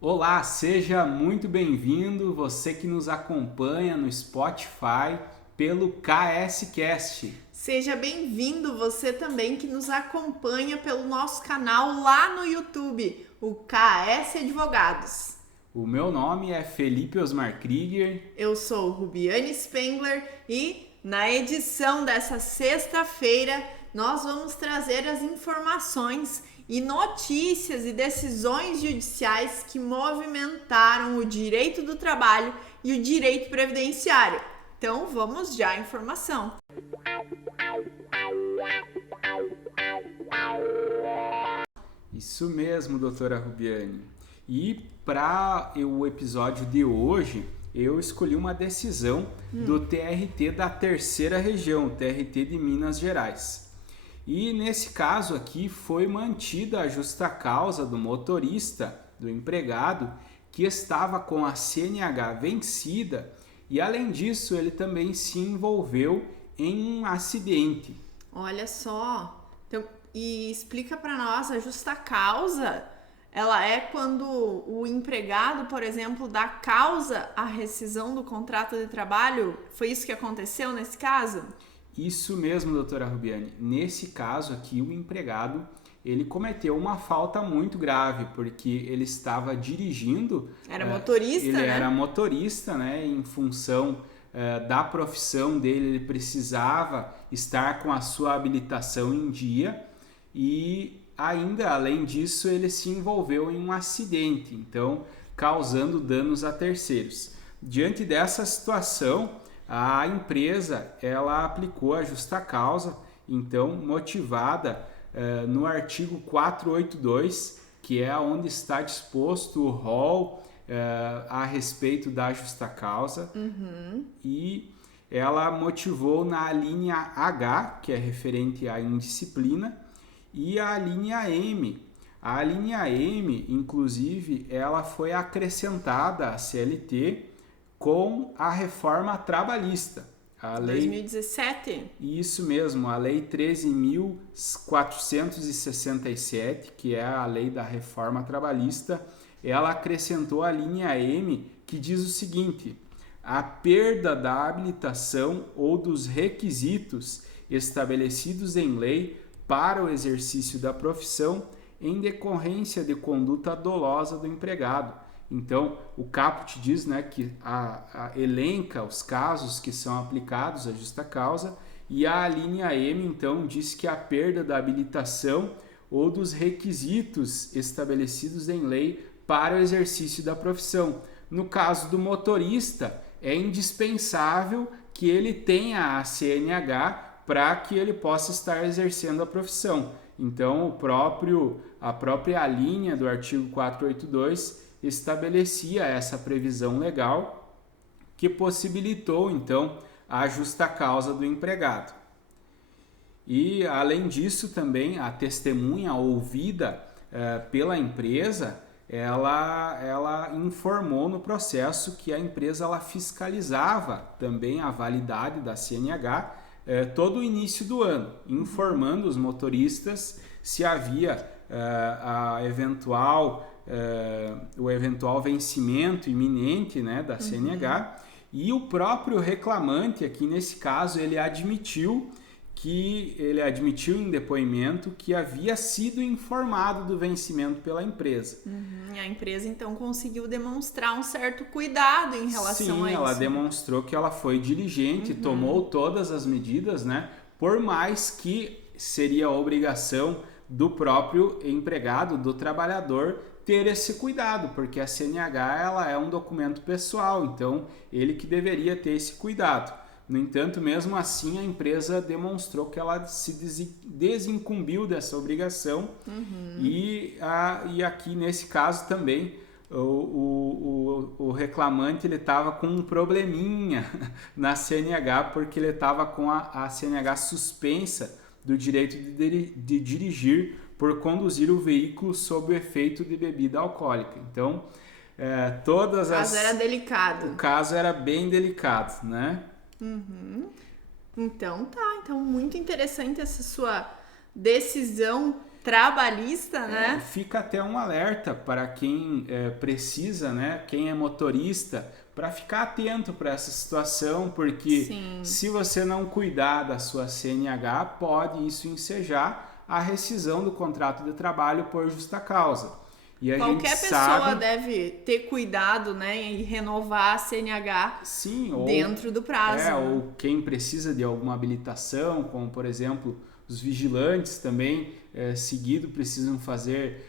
Olá, seja muito bem-vindo, você que nos acompanha no Spotify pelo KS Cast. Seja bem-vindo você também que nos acompanha pelo nosso canal lá no YouTube, o KS Advogados. O meu nome é Felipe Osmar Krieger. Eu sou Rubiane Spengler e na edição dessa sexta-feira nós vamos trazer as informações e notícias e decisões judiciais que movimentaram o direito do trabalho e o direito previdenciário. Então vamos já à informação. Isso mesmo, doutora Rubiane. E para o episódio de hoje, eu escolhi uma decisão do TRT da Terceira Região, TRT de Minas Gerais. E nesse caso aqui foi mantida a justa causa do motorista, do empregado, que estava com a CNH vencida e além disso ele também se envolveu em um acidente. Olha só, então, e explica para nós, a justa causa, ela é quando o empregado, por exemplo, dá causa à rescisão do contrato de trabalho? Foi isso que aconteceu nesse caso? Isso mesmo, doutora Rubiane. Nesse caso aqui, o empregado ele cometeu uma falta muito grave, porque ele estava dirigindo. Era motorista, ele né? era motorista, né? Em função da profissão dele, ele precisava estar com a sua habilitação em dia e ainda, além disso, ele se envolveu em um acidente, então causando danos a terceiros. Diante dessa situação, a empresa ela aplicou a justa causa, então motivada no artigo 482, que é onde está disposto o rol a respeito da justa causa, e ela motivou na linha H, que é referente à indisciplina, e a linha M. A linha M, inclusive, ela foi acrescentada à CLT com a reforma trabalhista. A lei, 2017? Isso mesmo, a lei 13.467, que é a lei da reforma trabalhista, ela acrescentou a linha M, que diz o seguinte: a perda da habilitação ou dos requisitos estabelecidos em lei para o exercício da profissão em decorrência de conduta dolosa do empregado. Então, o caput diz, né, que elenca os casos que são aplicados à justa causa, e a linha M, então, diz que a perda da habilitação ou dos requisitos estabelecidos em lei para o exercício da profissão. No caso do motorista, é indispensável que ele tenha a CNH para que ele possa estar exercendo a profissão. Então, a própria linha do artigo 482 estabelecia essa previsão legal que possibilitou, então, a justa causa do empregado. E, além disso, também a testemunha ouvida pela empresa, ela informou no processo que a empresa ela fiscalizava também a validade da CNH todo o início do ano, informando os motoristas se havia o eventual vencimento iminente, né, da CNH, e o próprio reclamante aqui nesse caso ele admitiu em depoimento que havia sido informado do vencimento pela empresa. A empresa então conseguiu demonstrar um certo cuidado em relação a isso. Sim, ela demonstrou que ela foi diligente, tomou todas as medidas, né? Por mais que seria a obrigação do próprio empregado, do trabalhador, ter esse cuidado, porque a CNH ela é um documento pessoal, então ele que deveria ter esse cuidado. No entanto, mesmo assim, a empresa demonstrou que ela se desincumbiu dessa obrigação e aqui nesse caso também o reclamante ele estava com um probleminha na CNH porque ele estava com a CNH suspensa do direito de dirigir por conduzir o veículo sob o efeito de bebida alcoólica. Então, O caso era delicado. O caso era bem delicado, né? Então muito interessante essa sua decisão trabalhista, né? Fica até um alerta para quem precisa, né? Quem é motorista, para ficar atento para essa situação, porque Sim. se você não cuidar da sua CNH, pode isso ensejar a rescisão do contrato de trabalho por justa causa. E Qualquer pessoa deve ter cuidado, né, e renovar a CNH dentro do prazo. Ou quem precisa de alguma habilitação, como por exemplo os vigilantes também, seguido precisam fazer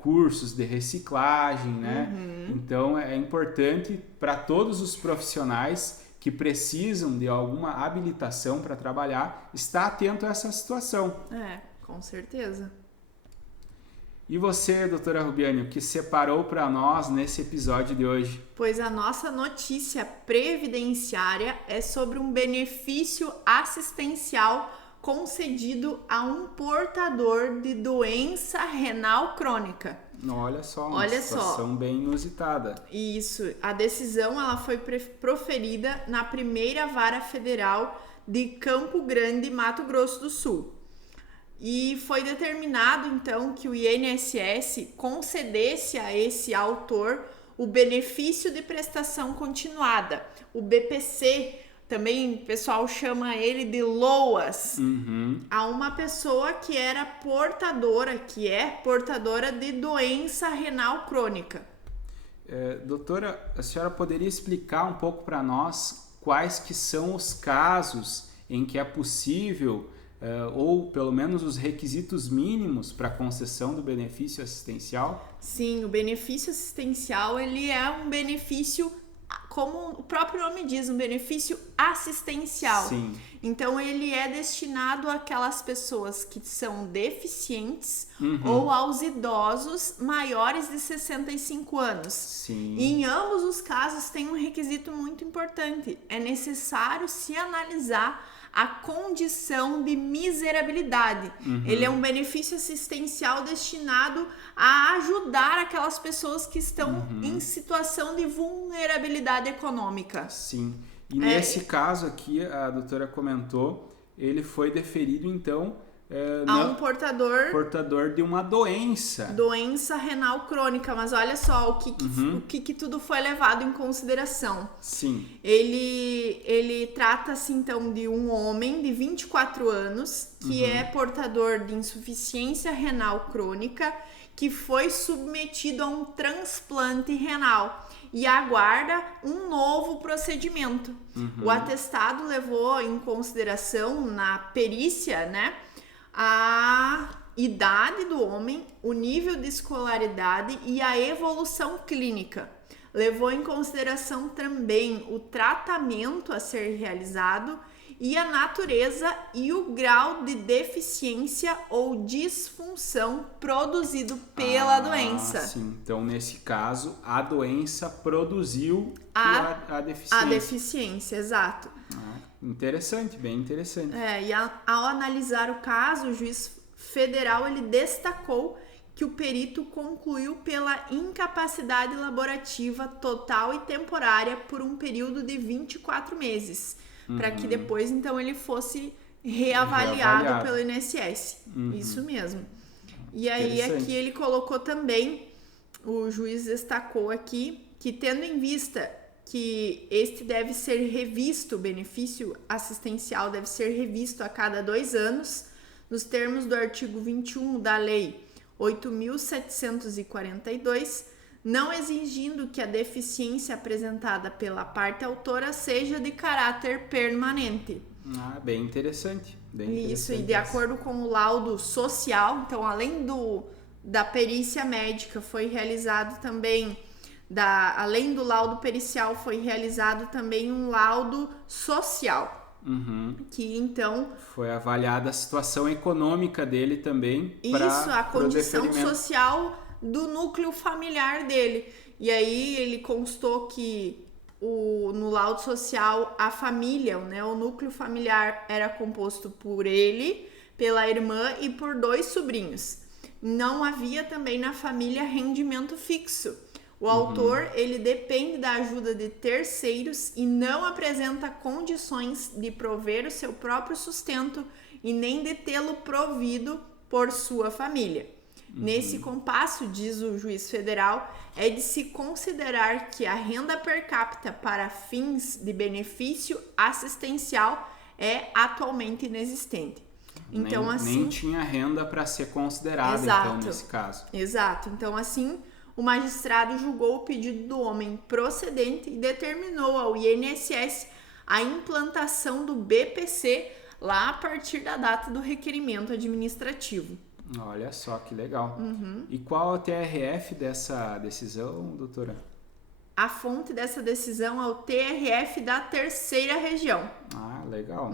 cursos de reciclagem, né? Então é importante para todos os profissionais que precisam de alguma habilitação para trabalhar estar atento a essa situação. Com certeza. E você, doutora Rubiane, o que separou para nós nesse episódio de hoje? Pois a nossa notícia previdenciária é sobre um benefício assistencial concedido a um portador de doença renal crônica. Olha só, uma situação bem inusitada. Isso, a decisão ela foi proferida na primeira vara federal de Campo Grande, Mato Grosso do Sul. E foi determinado, então, que o INSS concedesse a esse autor o benefício de prestação continuada, o BPC, também o pessoal chama ele de LOAS, a uma pessoa que é portadora de doença renal crônica. Doutora, a senhora poderia explicar um pouco para nós quais que são os casos em que é possível ou pelo menos os requisitos mínimos para a concessão do benefício assistencial? Sim, o benefício assistencial ele é um benefício, como o próprio nome diz, um benefício assistencial. Sim. Então ele é destinado àquelas pessoas que são deficientes ou aos idosos maiores de 65 anos. Sim. E em ambos os casos tem um requisito muito importante. É necessário se analisar a condição de miserabilidade. Ele é um benefício assistencial destinado a ajudar aquelas pessoas que estão em situação de vulnerabilidade econômica. Sim. E nesse caso aqui, a doutora comentou, ele foi deferido então a um portador de uma doença renal crônica, mas olha só o que tudo foi levado em consideração. Sim. Ele trata-se então de um homem de 24 anos que é portador de insuficiência renal crônica, que foi submetido a um transplante renal e aguarda um novo procedimento. O atestado levou em consideração na perícia, né, a idade do homem, o nível de escolaridade e a evolução clínica. Levou em consideração também o tratamento a ser realizado e a natureza e o grau de deficiência ou disfunção produzido pela doença. Sim. Então, nesse caso, a doença produziu a deficiência. A deficiência, exato. Interessante, bem interessante. E ao analisar o caso, o juiz federal ele destacou que o perito concluiu pela incapacidade laborativa total e temporária por um período de 24 meses, para que depois então ele fosse reavaliado pelo INSS. Isso mesmo. E aí aqui ele colocou também, o juiz destacou aqui que, tendo em vista que este deve ser revisto, o benefício assistencial deve ser revisto a cada 2 anos, nos termos do artigo 21 da Lei 8.742, não exigindo que a deficiência apresentada pela parte autora seja de caráter permanente. Bem interessante. Isso, e de acordo com o laudo social, então além da perícia médica foi realizado também, além do laudo pericial foi realizado também um laudo social. Que então foi avaliada a situação econômica dele também. Isso, a condição social do núcleo familiar dele. E aí ele constou que no laudo social a família, né, o núcleo familiar era composto por ele, pela irmã e por 2 sobrinhos. Não havia também na família rendimento fixo. O autor, ele depende da ajuda de terceiros e não apresenta condições de prover o seu próprio sustento e nem de tê-lo provido por sua família. Nesse compasso, diz o juiz federal, é de se considerar que a renda per capita para fins de benefício assistencial é atualmente inexistente. Então, nem tinha renda para ser considerada, exato, então, nesse caso. Exato. Então, assim, o magistrado julgou o pedido do homem procedente e determinou ao INSS a implantação do BPC lá a partir da data do requerimento administrativo. Olha só que legal. E qual é o TRF dessa decisão, doutora? A fonte dessa decisão é o TRF da Terceira Região. Ah, legal.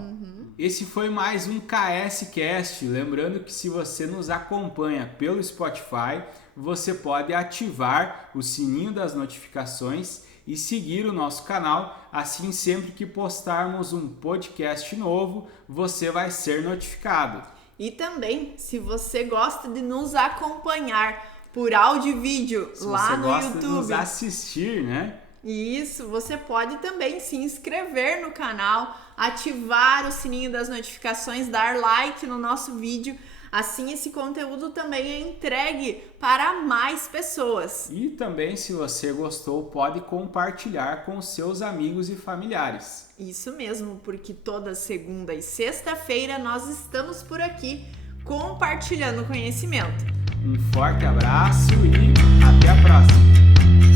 Esse foi mais um KS Cast. Lembrando que se você nos acompanha pelo Spotify, você pode ativar o sininho das notificações e seguir o nosso canal. Assim, sempre que postarmos um podcast novo, você vai ser notificado. E também, se você gosta de nos acompanhar por áudio e vídeo lá no YouTube. Se você gosta de nos assistir, né? Isso, você pode também se inscrever no canal, ativar o sininho das notificações, dar like no nosso vídeo. Assim, esse conteúdo também é entregue para mais pessoas. E também, se você gostou, pode compartilhar com seus amigos e familiares. Isso mesmo, porque toda segunda e sexta-feira nós estamos por aqui compartilhando conhecimento. Um forte abraço e até a próxima!